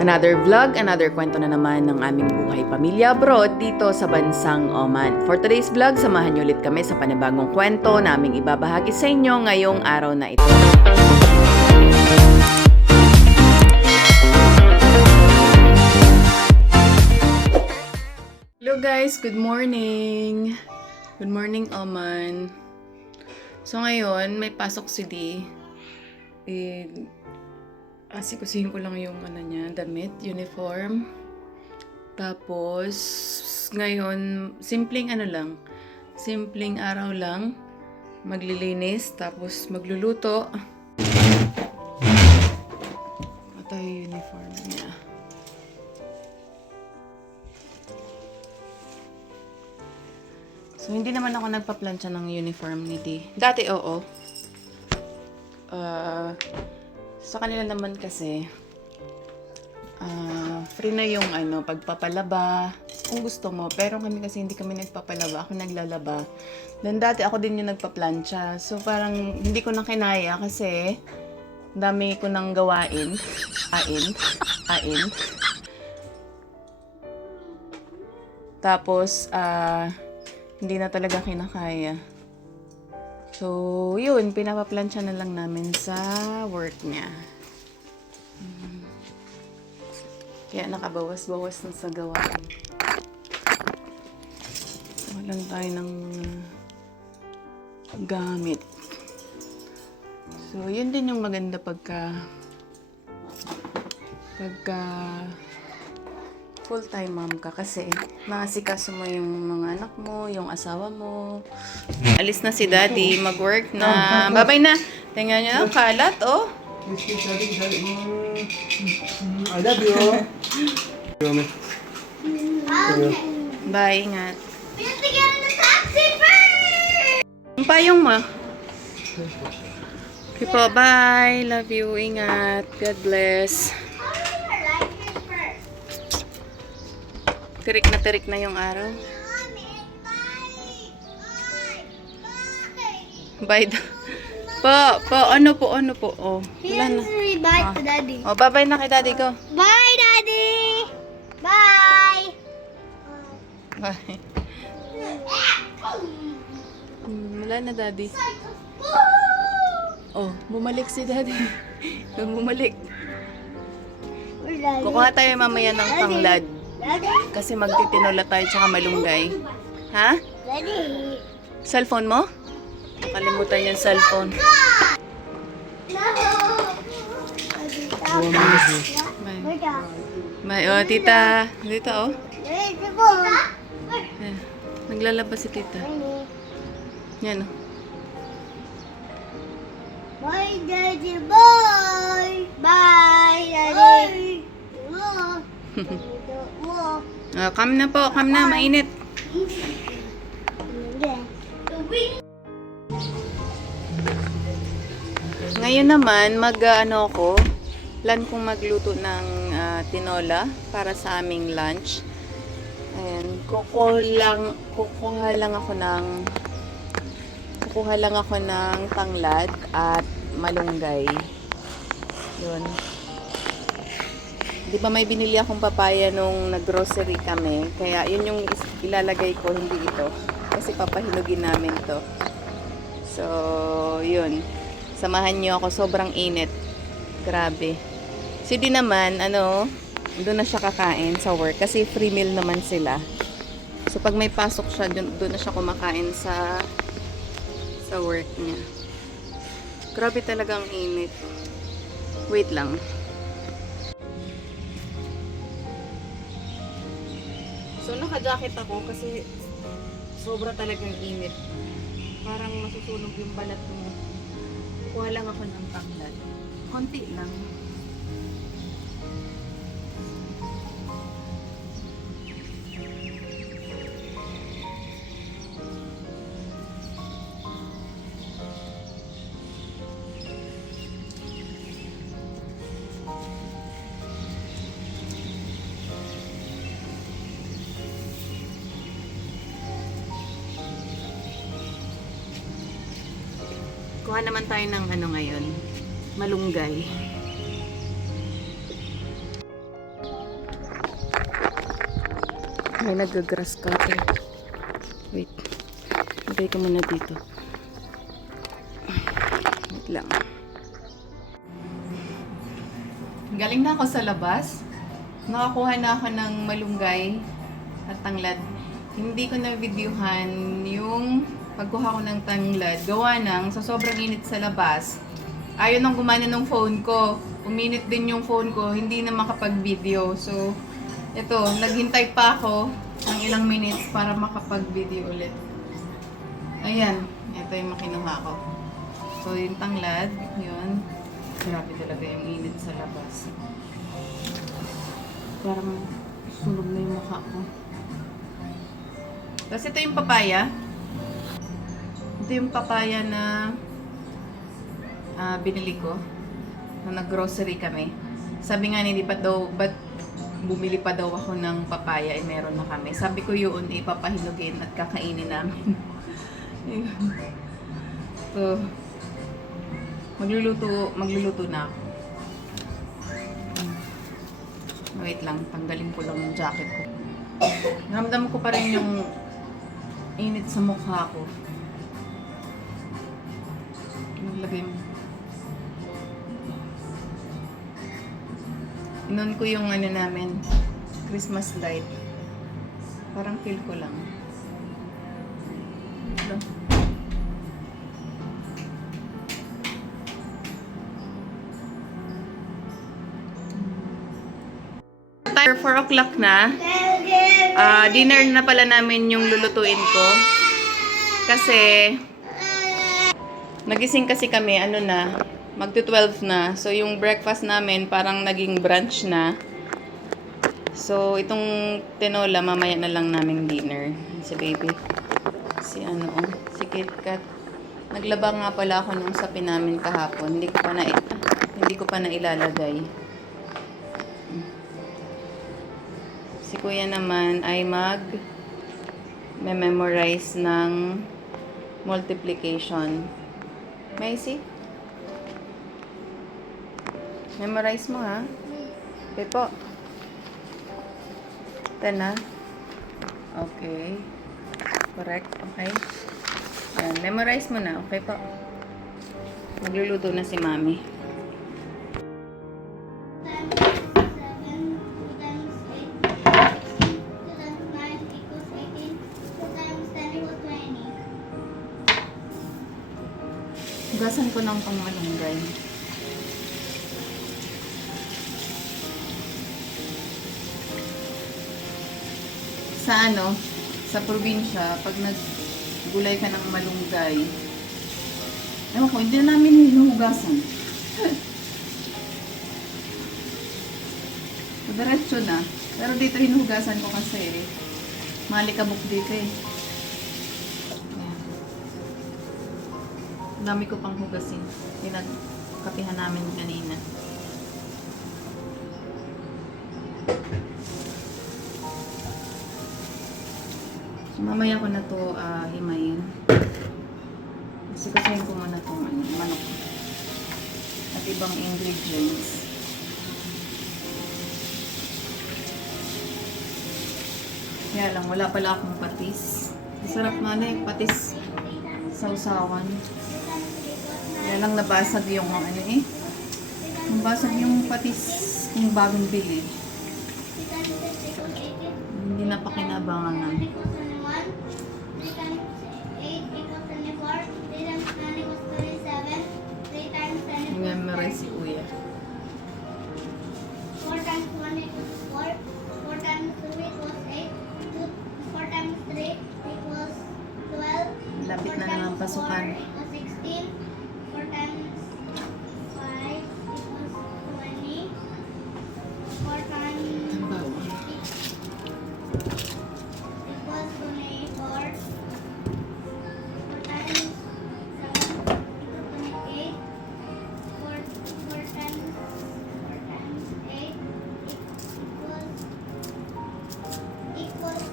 Another vlog, another kwento na naman ng aming buhay pamilya abroad dito sa bansang Oman. For today's vlog, samahan niyo ulit kami sa panibagong kwento na aming ibabahagi sa inyo ngayong araw na ito. Hello guys, good morning! Good morning Oman. So ngayon, may pasok si D. Asikusin ko lang yung damit, uniform. Tapos, ngayon, simpleng simpleng araw lang. Maglilinis, tapos magluluto. Ito yung uniform niya. So, hindi naman ako nagpa-plancha ng uniform ni D. Dati, oo. Sa kanila naman kasi, free na yung pagpapalaba, kung gusto mo. Pero kami kasi hindi kami nagpapalaba, ako naglalaba. Then dati ako din yung nagpa-plancha. So parang hindi ko na kinaya kasi dami ko nang gawain. Tapos, hindi na talaga kinakaya. So, yun, pinapaplansya na lang namin sa work niya. Kaya nakabawas-bawas na sa gawain. Walang tayo ng gamit. So, yun din yung maganda pagka full-time mom ka kasi maasikaso mo yung mga anak mo, yung asawa mo. Alis na si Daddy, mag-work na. Bye-bye na. Tingnan nyo, kalat, oh. I love you. Bye, ingat. Ang payong mo. Okay po, bye. Love you, ingat. God bless. Tirik na yung araw. Bye. Ano po. Oh, wala na. Bye to Daddy. Oh, bye-bye na kay Daddy ko. Bye, Daddy! Bye! Bye. Wala na, Daddy. Oh, bumalik si Daddy. Bumalik. Kukuha tayo mamaya ng tanglad. Daddy! Kasi magtitinola tayo tsaka malunggay. Ha? Daddy! Cellphone mo? Nakalimutan yung cellphone. Bye. Bye. Oh, tita. Tita, oh. Ayan. Naglalaba si tita. Yan, oh. Bye, Daddy! Bye! Bye, Daddy! Come na po. Come na. Mainit. Ngayon naman, plan kong magluto ng tinola para sa aming lunch. Ayan, kukuha lang ako ng tanglad at malunggay. Yun. Di ba may binili akong papaya nung nag-grocery kami, kaya yun yung ilalagay ko, hindi ito. Kasi papahinugin namin to. So, yun. Samahan nyo ako, sobrang init. Grabe. Si Di naman, doon na siya kakain sa work. Kasi free meal naman sila. So, pag may pasok siya, doon na siya kumakain sa work niya. Grabe talagang init. Wait lang. So, naka-jacket ako kasi sobra talagang init. Parang masusunog yung balat mo. Kuha lang ako ng tanglad. Konti lang. Kuha naman tayo ng ngayon, malunggay. May nag-grass cutter. Wait. Lagay ko muna dito. Wait lang. Galing na ako sa labas. Nakakuha na ako ng malunggay at tanglad. Hindi ko na-videohan yung pagkuha ko ng tanglad. Gawa ng sa sobrang init sa labas. Ayaw nang gumana ng phone ko. Uminit din yung phone ko. Hindi na makapag-video. So, ito, naghintay pa ako ng ilang minutes para makapag-video ulit. Ayan. Ito yung makinuha ko. So, yung tanglad, yun. Grabe talaga yung init sa labas. Parang sunog na yung mukha ko. Tapos ito yung papaya. Ito yung papaya na binili ko. Nung nag-grocery kami. Sabi nga hindi pa daw, ba't bumili pa daw ako ng papaya, eh meron na kami. Sabi ko yun, ipapahinugin at kakainin namin. So, magluluto na ako. Wait lang, tanggalin ko lang yung jacket ko. Ramdam ko pa rin yung init sa mukha ko. Naglagay mo. Inon ko yung ano namin, Christmas light. Parang feel ko lang. Ito. Time 4 o'clock na. Dinner na pala namin yung lulutuin ko. Kasi nagising kasi kami, ano na, magto-12 na. So yung breakfast namin parang naging brunch na. So itong tinola mamaya na lang namin dinner. Si baby. Si ano, si KitKat. Naglaba nga pala ako nung sapi namin kahapon. Hindi ko pa na ilalagay. Si kuya naman ay memorize ng multiplication. Macy? Memorize mo ha? Okay po. 10 na? Okay. Correct. Okay. Ayan. Memorize mo na. Okay po. Magluluto na si mami. Hugasan ko ng pangmalunggay. Sa probinsya, pag naggulay ka ng malunggay, ewan ko, hindi na namin hinuhugasan. Diretso na. Pero dito hinuhugasan ko kasi malikabok dito eh. Dami ko pang hugasin. Pinagkapihan namin kanina. So, mamaya ko na to himayin. Sikasayin ko muna itong manok. At ibang ingredients. Kaya lang, wala pala akong patis. Masarap na yung patis sausawan. Kaya lang nabasag yung nabasag yung patis yung bagong bili. Hindi na pakinabangan na. Memorize si kuya. 4 times 1 equals 4. 4 times 2 equals 8. 4 times 3 equals 12. Lapit na naman pasukan. 4 equals 16. 4 times 5 equals 20. 4 times 6 equals 24. 4 times 7 equals 28. 4 times 8 equals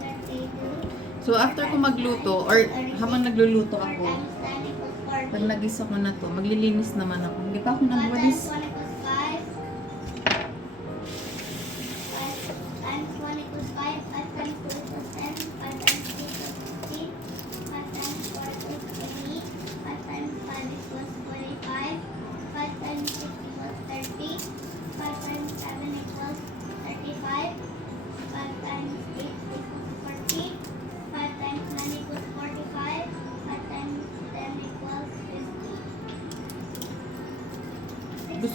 32. So after ko magluto or habang nagluluto ako, 4 times 10 equals 40. pag nagisa ko na to, maglilinis naman ako. Hindi pa ako nagwalis. 1 times 1 equals 5. 5 times 1 equals 5.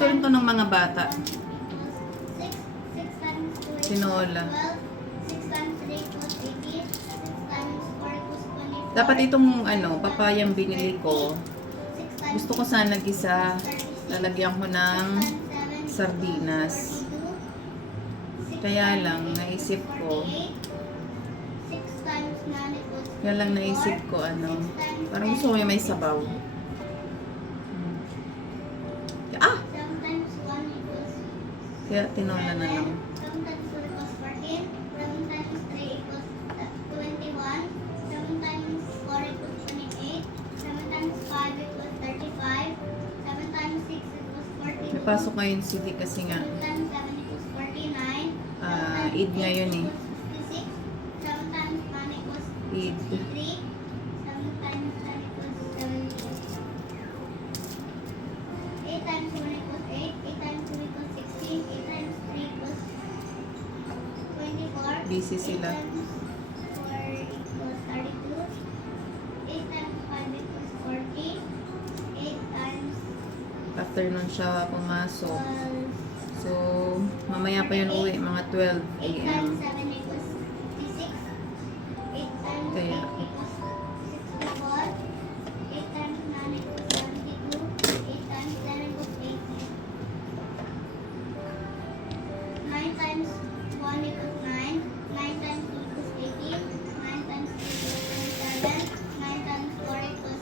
Gusto rin to ng mga bata. equals 6. 6 times 2 equals Tinola. 12. 6 times 3 equals 18. 6 times 4 equals 24. Dapat itong papayang binili ko. 6 times Gusto ko sana gisa. 36. Lalagyan ko ng 6 times 7 equals sardinas. 42. 6 Kaya times lang, 8 naisip equals ko. 48. 6 times 9 equals Kaya lang naisip ko parang gusto ko yung may sabaw. Ah! 7 times 1 equals Kaya tinola na lang. 7 times 2 equals 14. 7 times 3 equals 21. 7 times 4 equals 28. 7 times 5 equals 35. 7 times 6 equals 42. May pasok ngayon si Di kasi nga 7 times 7 equals 49. Eid ngayon eh. 56. 7 times 1 equals Eid. 63. 7 times 10 equals 70. 8 times 1 equals 8. 8 times 2 equals 16. 8 times 3 equals 24. Busy sila. 8 times 4 equals 32. 8 times 5 equals 40. 8 times Afternoon siya pumasok. 12. So, mamaya pa yun uwi, mga 12 8 a.m. times 7 equals 56. 8 times Kaya, 8 equals 64. 8 times 9 equals 72. 8 times 10 equals 80. 9 times 1 equals 9. 9 times 2 equals 18. 9 times 3 equals 27. 9 times 4 equals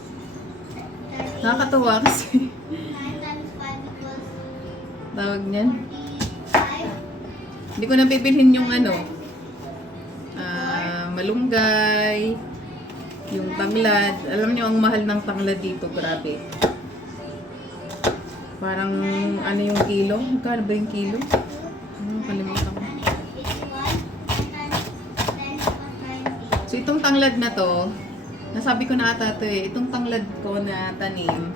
30. nakakatawa kasi 9 times 5 equals tawag niyan. 45. Hindi ko na bibilhin yung 9 times 6 malunggay, yung tanglad. Alam niyo, ang mahal ng tanglad dito, grabe. Parang, ano yung kilo? Magkano ba yung kilo? Kalimutan ko. So, itong tanglad na to, nasabi ko na ata to eh, itong tanglad ko na tanim,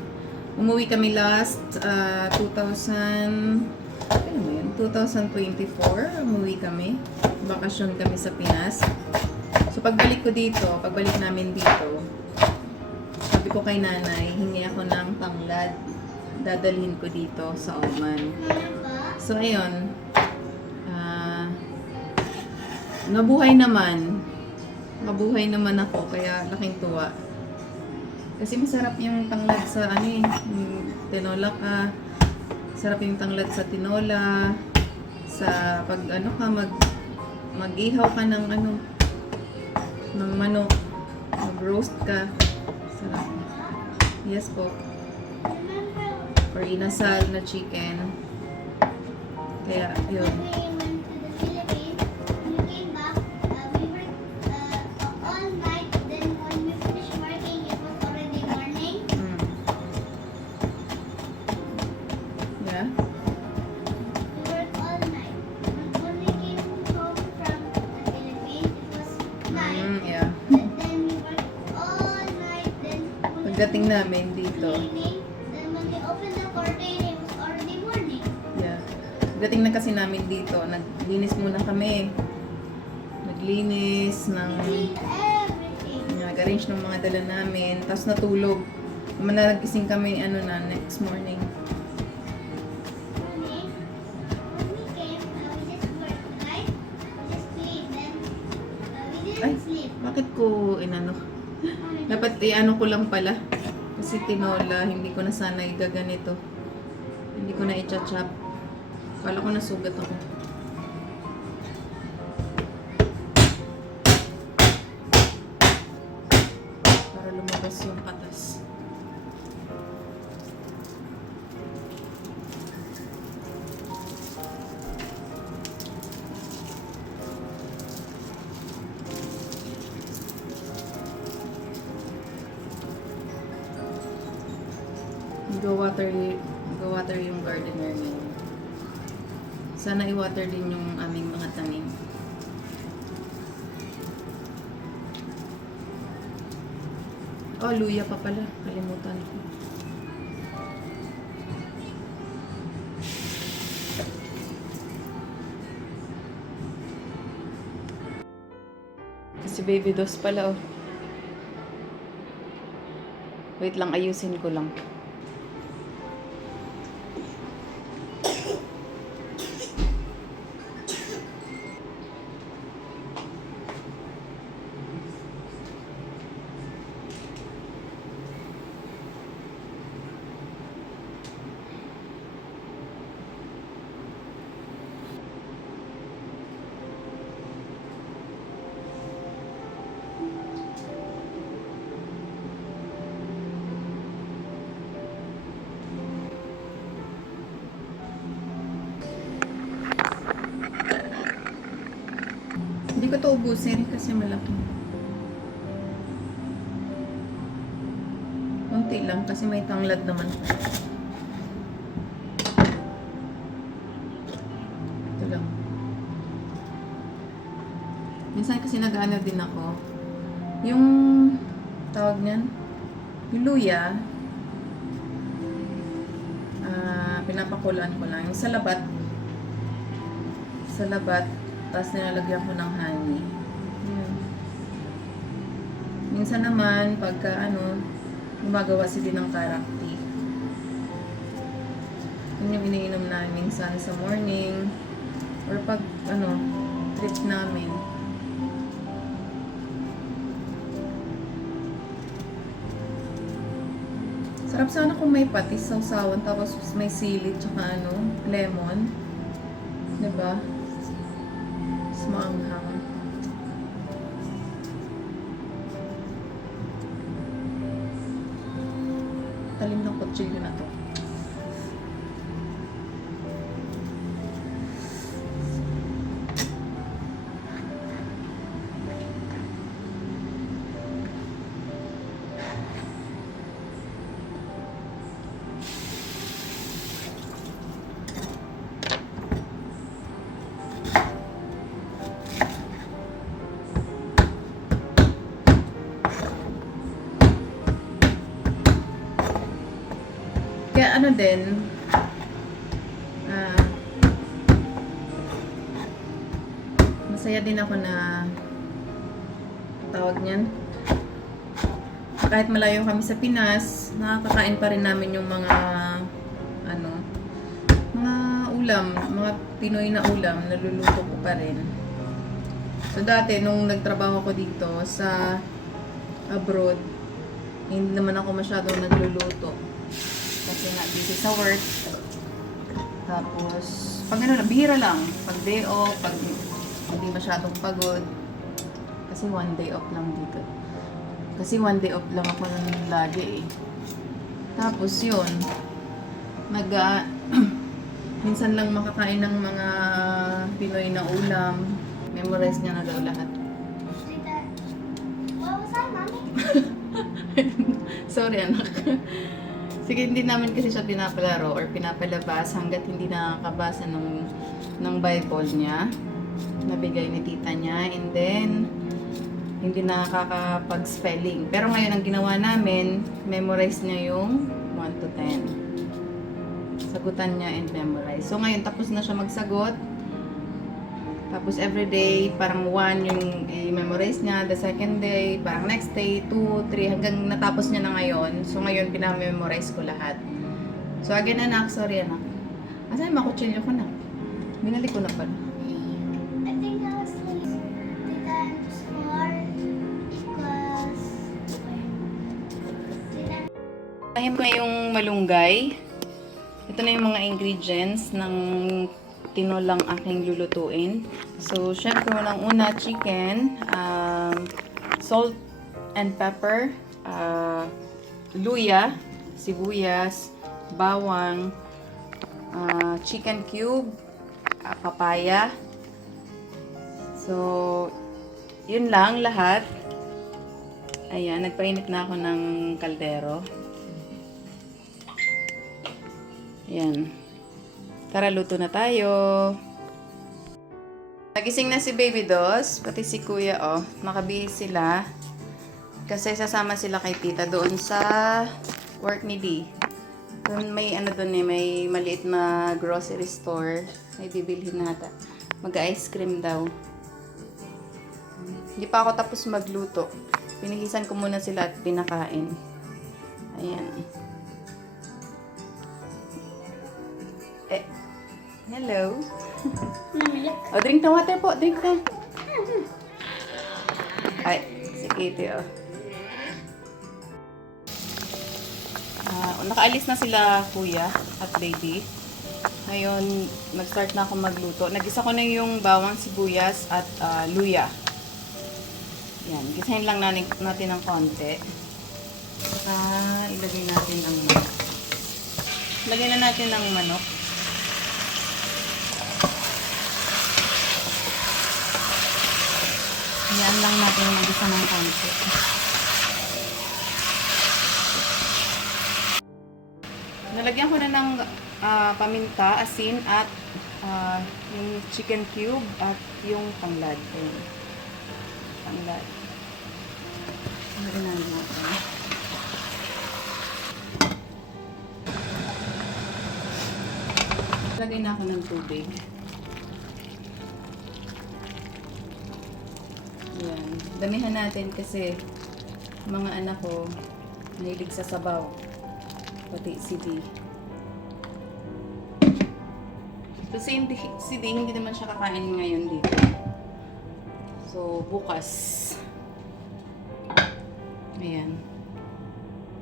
umuwi kami last 2024, umuwi kami. Bakasyon kami sa Pinas. So, pagbalik ko dito, pagbalik namin dito, sabi ko kay nanay, hingi ako ng tanglad. Dadalhin ko dito sa Oman. So, ayun. Nabuhay naman. Nabuhay naman ako, kaya laking tuwa. Kasi masarap yung tanglad sa yung tinola ka. Sarap yung tanglad sa tinola. Sa pag mag-ihaw ka ng ng manok. Mag-roast ka. Sarap. Yes po. Or inasal na chicken. Kaya, yun. Mm. Yeah. Yeah. Pagdating namin dito, yeah. Pagdating na kasi namin dito, naglinis muna kami. Naglinis nag-arrange ng mga dala namin, tapos natulog. Nagising kami next morning. Ay, bakit ko Dapat ko lang pala. Kasi tinola, hindi ko na sana igaganito. Hindi ko na i-chop. Kala ko nasugat ako. Para lumabas yung patas. Go-water yung gardener niya. Sana i-water din yung aming mga tanim. Oh, luya pa pala. Kalimutan ko. Si Baby Dos pala, oh. Wait lang, ayusin ko lang. ko to ubusin kasi malaki. Kunti lang kasi may tanglad naman. Ito lang. Minsan kasi nag-ano din ako. Yung tawag niyan, yung luya, pinapakulaan ko lang. Yung sa labat, tapos nilalagyan ko ng honey. Yun. Minsan naman, pagka gumagawa si din ng carrot tea. Yun yung iniinom namin minsan sa morning, or pag, trip namin. Sarap sana kung may patis, sausawan, tapos may sili, tsaka lemon. Diba? Mas maanghang. Talim ng kutsilyo na to. Kaya din, masaya din ako na tawag niyan. Kahit malayo kami sa Pinas, nakakakain pa rin namin yung mga mga ulam, mga Pinoy na ulam, naluluto ko pa rin. So dati, nung nagtrabaho ko dito sa abroad, hindi naman ako masyadong nagluluto. Kasi nga busy sa work. Tapos, pag bihira lang. Pag day off, pag hindi masyadong pagod. Kasi one day off lang dito. Kasi one day off lang ako lagi eh. Tapos yun, minsan lang makakain ng mga Pinoy na ulam. Memorize niya na daw lahat. What was that, Mommy? Sorry anak. Sige, hindi namin kasi siya pinapalaro or pinapalabas hanggat hindi nakakabasa ng Bible niya. Nabigay ni tita niya. And then, hindi nakakapag-spelling. Pero ngayon, ang ginawa namin, memorize niya yung 1 to 10. Sagutan niya and memorize. So, ngayon, tapos na siya magsagot. Tapos, everyday, parang 1 yung i-memorize niya. The second day, parang next day, 2, 3, hanggang natapos niya na ngayon. So, ngayon, pinamemorize ko lahat. So, again, anak, sorry, anak. Asan yung makutsilyo ko na? Binalik ko na pala. I think I was like 3 times 4 equals... Tahim ko na yung malunggay. Ito na yung mga ingredients ng tinolang aking lulutuin. So, syempre, una, chicken, salt and pepper, luya, sibuyas, bawang, chicken cube, papaya. So, yun lang lahat. Ayan, nagpainit na ako ng kaldero. Ayan. Tara, luto na tayo. Nagising na si Baby Dos, pati si Kuya, nakabihis sila. Kasi sasama sila kay tita doon sa work ni Dee. Doon may may maliit na grocery store. May bibilhin nata. Mag-ice cream daw. Hindi pa ako tapos magluto. Pinihisan ko muna sila at pinakain. Ayan. Hello. O, drink ng water po. Drink na. Ay, si Kitty, nakaalis na sila kuya at baby. Ngayon, nag-start na ako magluto. Nagisa ko na yung bawang, sibuyas at luya. Yan, gisahin lang natin ng konti. Saka ilagay natin ang manok. Lagyan na natin ang manok. Hayaan lang natin mag-isa ng konti. Nalagyan ko na ng paminta, asin, at yung chicken cube at yung tanglad. Ayun. Tanglad. Marinahin natin. Lagay na ako ng tubig. Yan. Damihan natin kasi mga anak ko mahilig sa sabaw. Pati si D. Kasi si D hindi naman siya kakain ngayon dito. So, bukas. Ayan.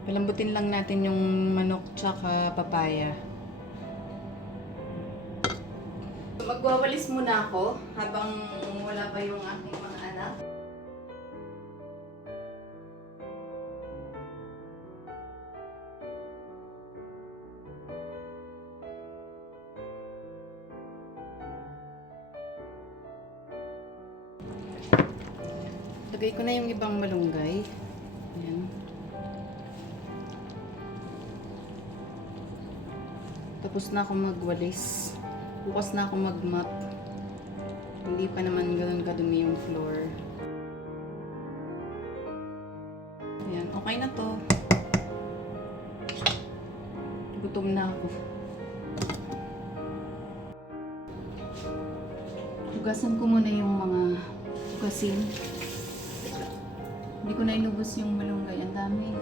Palambutin lang natin yung manok tsaka papaya. Magwawalis muna ako habang wala pa yung aking mga anak. Lagay ko na yung ibang malunggay. Ayan. Tapos na ako magwalis. Bukas na ako mag-mop. Hindi pa naman ganun kadumi yung floor. Ayan, okay na to. Gutom na ako. Hugasan ko muna yung mga hugasin. Hindi ko na inubos yung malunggay. Ang dami.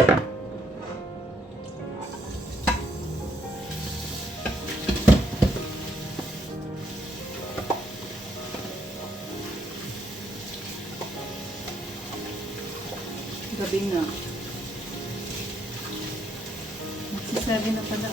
Gabi na. Magsi-7 na pala.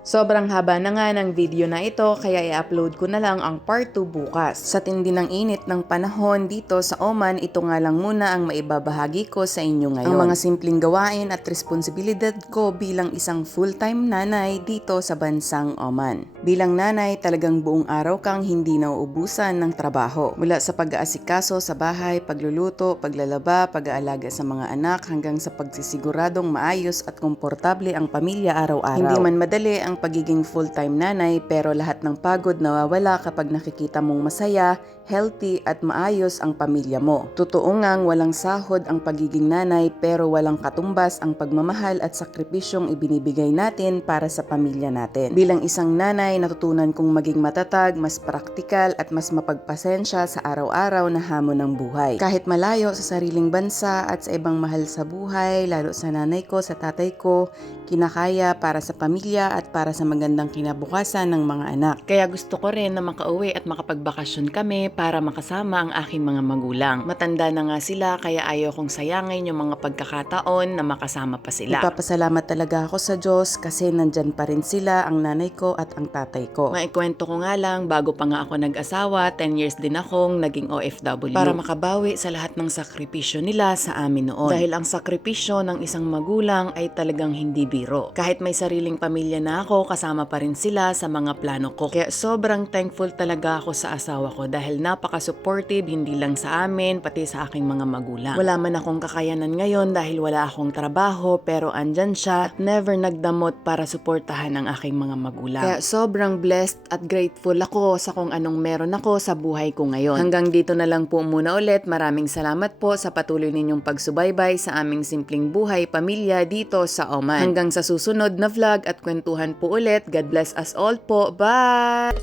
Sobrang haba na nga ng video na ito kaya i-upload ko na lang ang part 2 bukas. Sa tindi ng init ng panahon dito sa Oman, ito nga lang muna ang maibabahagi ko sa inyo ngayon. Ang mga simpleng gawain at responsibilidad ko bilang isang full-time nanay dito sa bansang Oman. Bilang nanay, talagang buong araw kang hindi nauubusan ng trabaho. Mula sa pag-aasikaso sa bahay, pagluluto, paglalaba, pag-aalaga sa mga anak hanggang sa pagsisiguradong maayos at komportable ang pamilya araw-araw. Hindi man madali ang pagiging full-time nanay pero lahat ng pagod nawawala kapag nakikita mong masaya, healthy at maayos ang pamilya mo. Totoo ngang walang sahod ang pagiging nanay pero walang katumbas ang pagmamahal at sakripisyong ibinibigay natin para sa pamilya natin. Bilang isang nanay, natutunan kong maging matatag, mas praktikal at mas mapagpasensya sa araw-araw na hamon ng buhay. Kahit malayo sa sariling bansa at sa ibang mahal sa buhay, lalo sa nanay ko, sa tatay ko, kinakaya para sa pamilya at para sa magandang kinabukasan ng mga anak. Kaya gusto ko rin na makauwi at makapagbakasyon kami para makasama ang aking mga magulang. Matanda na nga sila kaya ayaw kong sayangin yung mga pagkakataon na makasama pa sila. Nagpapasalamat talaga ako sa Diyos kasi nandyan pa rin sila, ang nanay ko at ang tatay ko. Maikwento ko nga lang, bago pa nga ako nag-asawa, 10 years din akong naging OFW. Para makabawi sa lahat ng sakripisyo nila sa amin noon. Dahil ang sakripisyo ng isang magulang ay talagang hindi biro. Kahit may sariling pamilya na ako, kasama pa rin sila sa mga plano ko. Kaya sobrang thankful talaga ako sa asawa ko dahil napaka-supportive hindi lang sa amin, pati sa aking mga magulang. Wala man akong kakayanan ngayon dahil wala akong trabaho pero andyan siya at never nagdamot para suportahan ang aking mga magulang. Kaya sobrang blessed at grateful ako sa kung anong meron ako sa buhay ko ngayon. Hanggang dito na lang po muna ulit. Maraming salamat po sa patuloy ninyong pagsubaybay sa aming simpleng buhay pamilya dito sa Oman. Hanggang sa susunod na vlog at kwentuhan po ulit. God bless us all po. Bye!